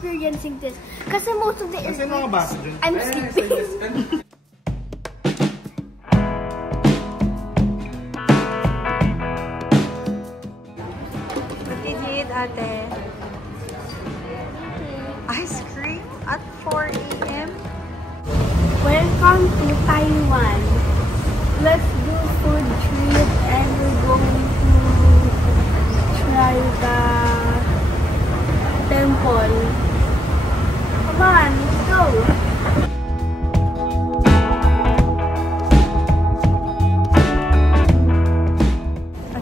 experiencing this. Kasi most of the I'm sleeping. Ate. Ice cream at 4 a.m. Welcome to Taiwan. Let's do food trip and we're going to try the temple. Come on, let's go.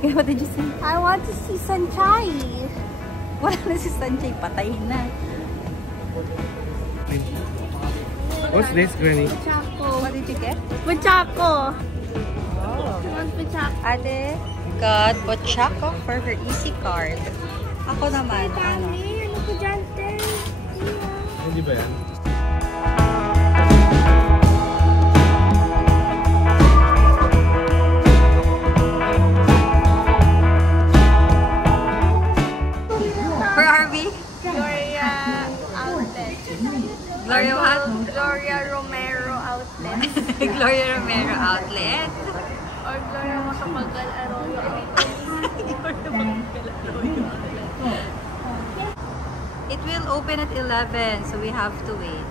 Okay, what did you see? I want to see Sanchai. Wala na si Sanjay, patay na. What's this, Granny? Pachaco. What did you get? Pachaco. Oh. I want Pachaco. Ate got Pachaco for her Easy card. Ako naman, ano? Ano ko dyan, te? Hindi ba yan? Where are we? Gloria Outlet. Gloria what? Gloria Romero Outlet. Gloria Romero Outlet. Or Gloria Macapagal Arroyo Outlet. It will open at 11, so we have to wait.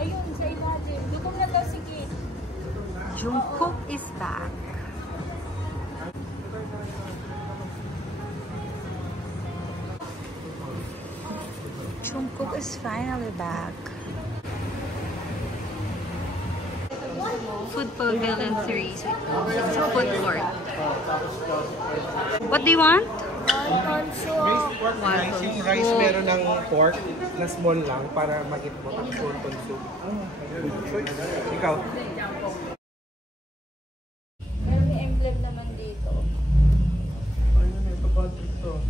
Ayun, sa ilalim. Dugong na daw, sige. Jungkook is back. Jungkook is finally back. Food Pavilion 3. So it's a food court. What do you want? Yung rice meron ng pork na small lang para mag-eat mo ang wonton soup. Good choice. Ikaw? Meron yung emblem naman dito. Ayun, ito ba dito?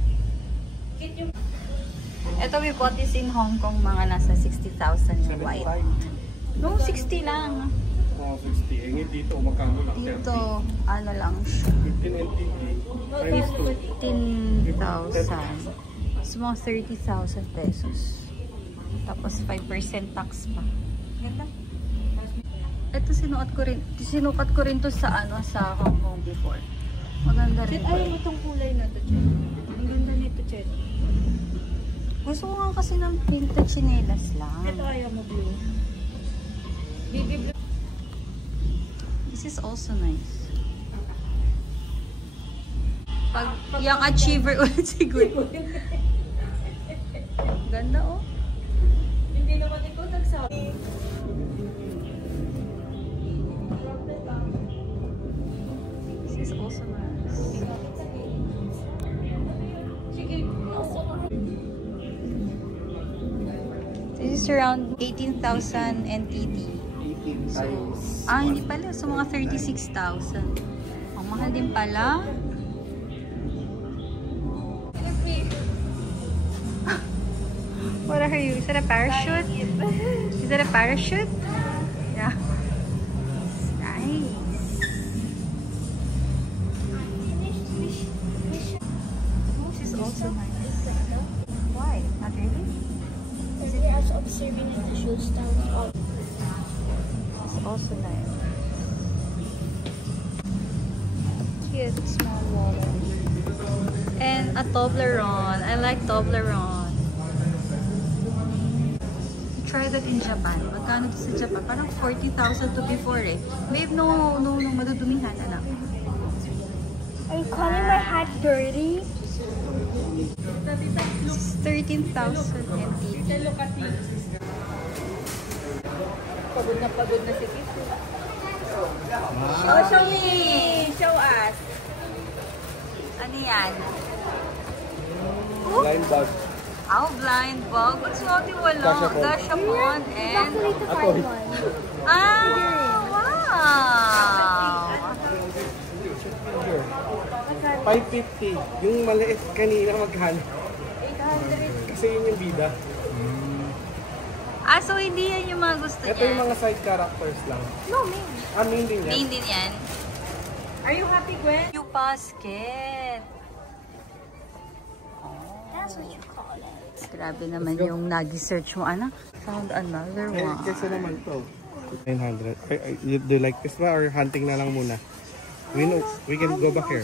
Ito, we bought this in Hong Kong, mga nasa 60,000 yung white. No, 60 lang. Oh, 60. Eh, dito, magkano lang? Dito, ano lang siya. 15 NTD. 15,000. So, mga 30,000 pesos. Tapos 5% tax pa. Ganda. Ito sinukat ko rin to sa sa Hong Kong before. Maganda rin. Ayaw mo itong kulay na to, Chet. Ang ganda nito, Chet. Gusto ko nga kasi ng printed chinelas lang. Ito ayaw mo blue. Baby blue. This is also nice. Pag young achiever ulit siguro. Ganda oh. Hindi naman ikaw nagsabi. This is also nice. This is around 18,000 NTD. So, hindi pala. So, mga 36,000. Ang mahal din pala. What are you? Is that a parachute? Is that a parachute? Yeah. Nice. This is also nice. Why? Not really? Because they are observing the shoe styles of. It's also nice. Cute small wallet. And a Toblerone. I like Toblerone. Try that in Japan. Magkano to sa Japan? Parang 40,000 to before eh. Babe, no, madudumihan, anak. Are you calling my hat dirty? This is 13,000 NT. Pagod na si Kisu. Oh, show me! Show us. Ano yan? Blind bag. Oh, blind bag. What's what you wala? Gashapon and... Exactly to find one. Wow! 550. Yung maliit kanina magkano? 800. Kasi yun yung bida. So hindi yan yung mga gusto niya? Ito yung mga side characters lang. No, main. Main din yan. Main din yan. Are you happy, Gwen? You basket. That's what you call it. Grabe naman yung nag-search mo, anak. Found another one. Kasi naman to. 900. Do you like this ba or hunting na lang muna? We can go back here.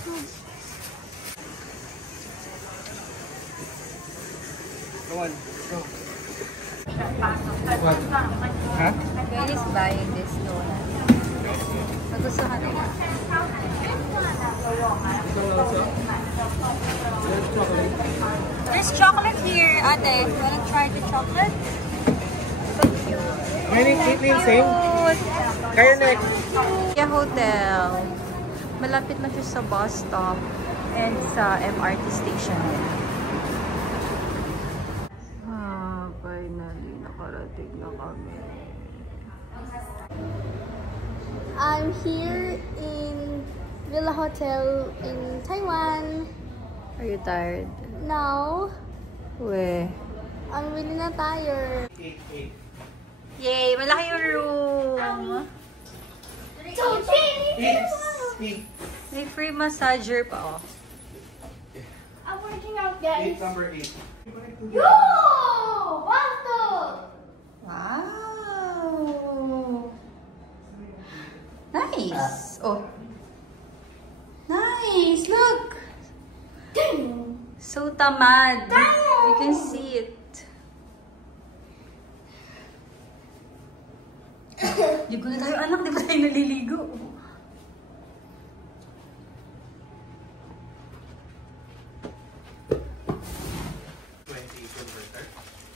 Come on, go. What? Huh? Gwen is buying this donut. Nagustuhan nila. There's chocolate here, ate. Wanna try the chocolate? Caitlin, same? Kaya next. Kaya hotel. Malapit na siya sa bus stop and sa MRT station. Finally, nakarating na kami. I'm here in Villa Hotel in Taiwan. Are you tired? Now, I'm really not tired. Yay! Malaki yung room! May free massager pa, oh. I'm working out, guys. Number 8. Yo! Wow! Wow! Nice! Oh. Nice! Look! So tamad. You can see it. Ligo na tayo, anak. Di ba tayo naliligo?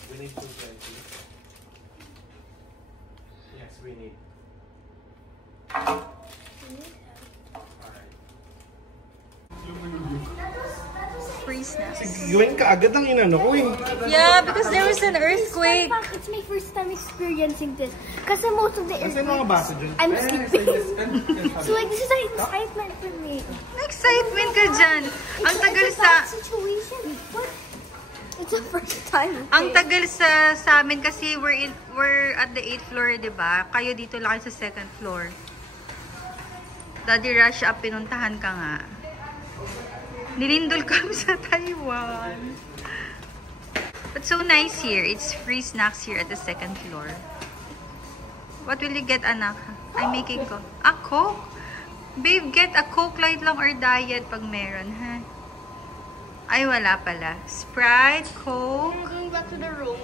We need 220. Yes, we need. Free snacks. Gawin ka agad ang inano ko eh. Yeah, because there was an earthquake. It's my first time experiencing this. Kasi most of the Kasi mga baso dyan. I'm sleeping. So like this is an excitement for me. Excitement ka dyan. Ang tagal sa... Situation. What? It's the first time. Ang tagal sa amin kasi we're at the 8th floor, 'di ba? Kayo dito lang sa 2nd floor. Daddy Rush up pinuntahan ka nga. Nilindol kami sa Taiwan. But so nice here. It's free snacks here at the 2nd floor. What will you get, anak? I'm making ko. A Coke? Babe, get a Coke Light lang or diet pag meron, ha? Ay, wala pala. Sprite, Coke. We're going back to the room.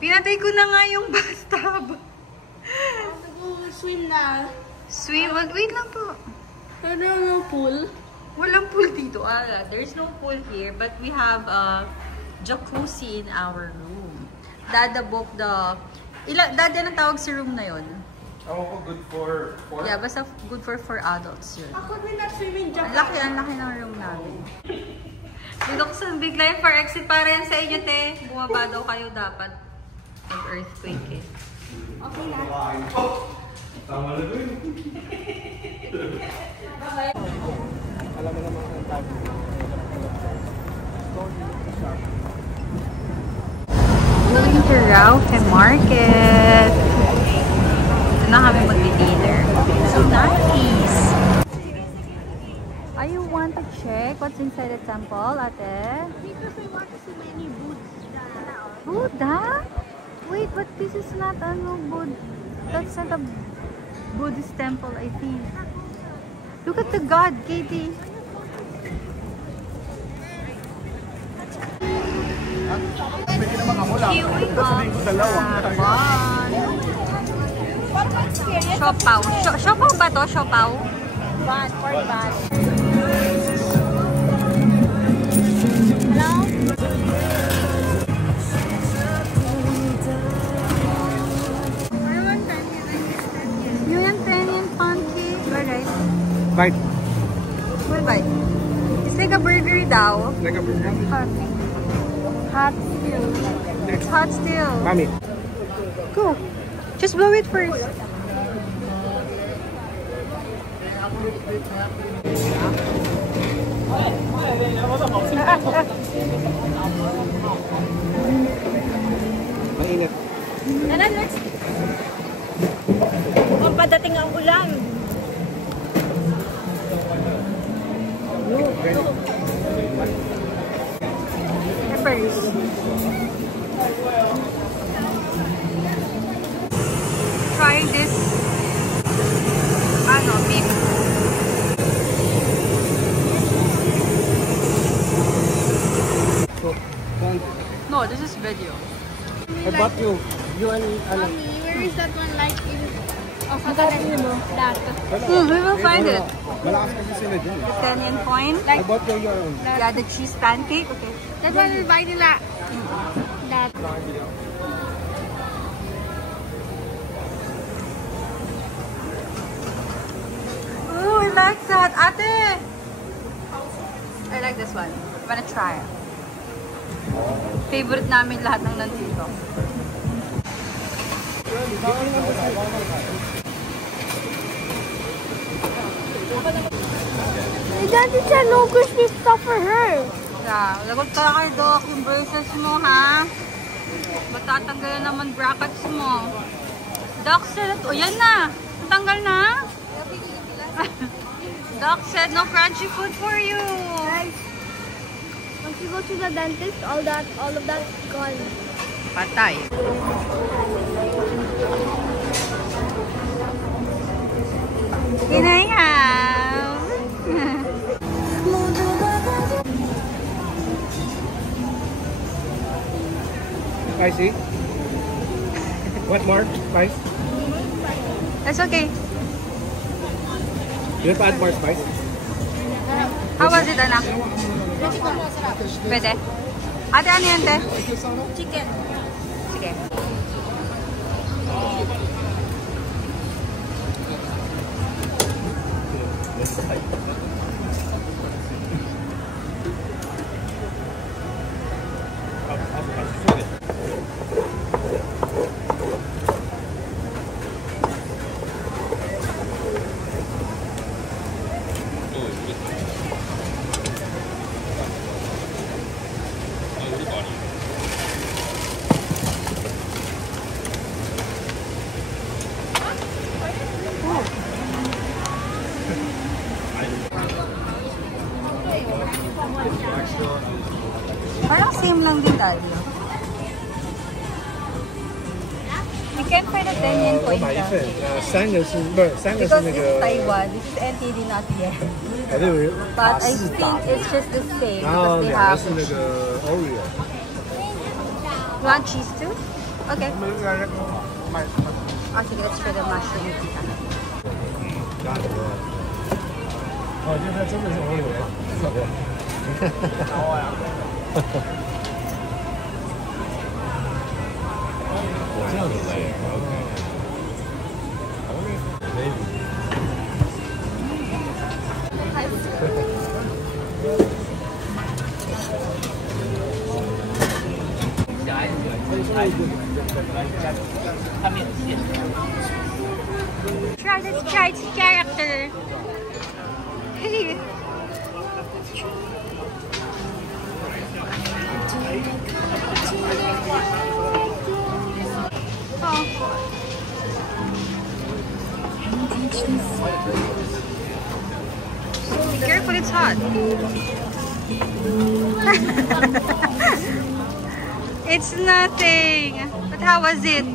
Pinatay ko na nga yung bathtub. Swim na. Swim? Wait lang po. No pool. Walang pool dito. There's no pool here, but we have a jacuzzi in our room. Dada book the... Dada, anong tawag sa room na yon? Ako good for 4? Yeah, basta good for 4 adults yun. Ako din na swimming Ang laki ng room namin. Dito ko sa big line for exit para yan sa inyo, te. Bumaba daw kayo dapat. Earthquake eh. Okay na. Tama na doon. Alam mo naman ang tag. Going to Rauke Market. Ito na kami magdi-dinner. So nice! I want to check what's inside the temple, ate. Because I want to see many Buddha. Buddha? Wait, but this is not a Buddha. That's not a Buddhist temple, I think. Look at the god, Katie. Queuing up. Siopaw. Siopaw ba to? Siopaw? Bad for bad. Hello? Yung yan, Penny pancake. Alright. Bite. What bite? It's like a burger daw. Like a burger. Okay. Hot still. It's hot still. Mami. Go. Just blow it first. Mainit. Tara, let's... Kung padating ang ulan. Peppers. Try this beef. No, this is video. I bought you. You and Mommy, where is that one like in that? We will find it. Malakas kasi sila dyan. 10 yen coin. I bought you your own. Yeah, the cheese pancake. Okay. That one will buy nila. That. Oh, I like that. Ate! I like this one. I'm gonna try it. Favorite namin lahat ng nandito. Daddy said no Christmas stuff for her. Yeah, lagot ka kay Doc yung braces mo, ha? Matatanggal naman brackets mo. Doc said, oh yan na! Natanggal na? Doc said no crunchy food for you. Guys, once you go to the dentist, all of that gone. Patay. Ginayaw. Spicy? What more? Spice? That's okay. You have to add more spice? How was it, anak? Pwede? Ate, ano yan, te? Chicken. Sige. Parang same lang din tayo. We can't find a 10 yen 我 coin 买一 ka. 份，三个是不是三个是 Because 那 it's 个 Taiwan, this is NTD, not yen. 我认为 But 法 I 式 think 打， it's just the same 然后 because they 两个 have... 是那个 Oreo。 You want cheese too? Okay. 我们来买 Oh, sige, let's try the mushroom pizza. 哦，这它真的是 Oreo 啊！这样子来 Try this child's character. Hey. Be careful, it's hot. It's nothing. But how was it?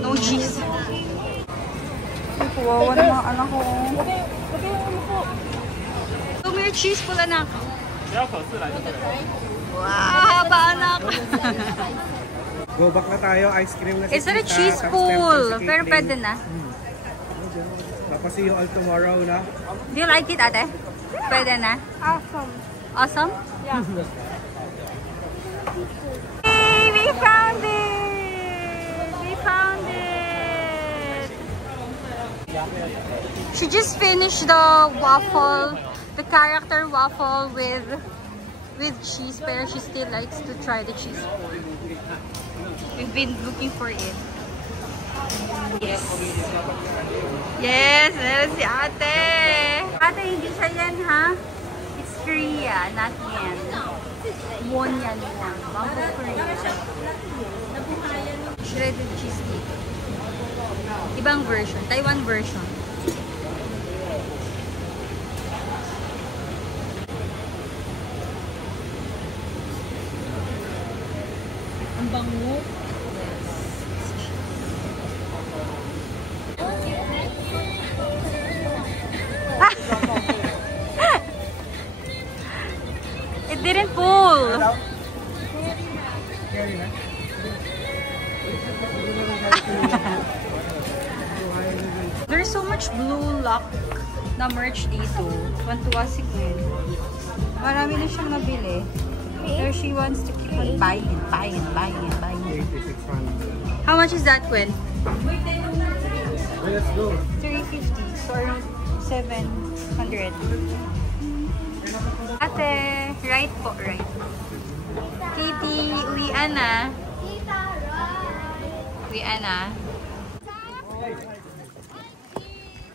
No cheese. Kawawa na mga anak ko. Come here, cheese full anak. Wow, haba anak. Go back na tayo, ice cream na si It's not a Tita, cheese tapos pool. meron si Pero Caitlyn. pwede na. Tapos see you all tomorrow na. Do you like it, ate? Pwede na? Awesome. Awesome? Yeah. Hey, we found it! We found it! She just finished the waffle, the character waffle with cheese, pero she still likes to try the cheese. We've been looking for it. Yes. Yes, meron si ate. Ate, hindi siya yan, ha? It's Korea, not yen. Won yan lang. Bangko Korea. Shredded cheese cake. Ibang version. Taiwan version. Ang bango. It didn't pull. There's so much Blue Lock na merch dito. Tuwan-tuwa si Gwen. Marami na siyang nabili. So she wants to keep on buying and buying and buying and buying. 8600. How much is that, Gwen? Let's go. 350. So around 700. Ate, right po, right. Katie, uwian na. Uwian na.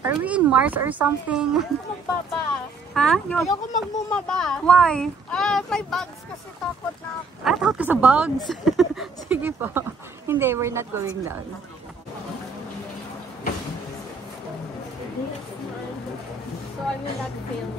Are we in Mars or something? Magbaba. Ha? Ayoko magmumaba. Why? May bugs kasi takot na ako. Takot ka sa bugs? Sige po. Hindi, we're not going down. So I will not fail.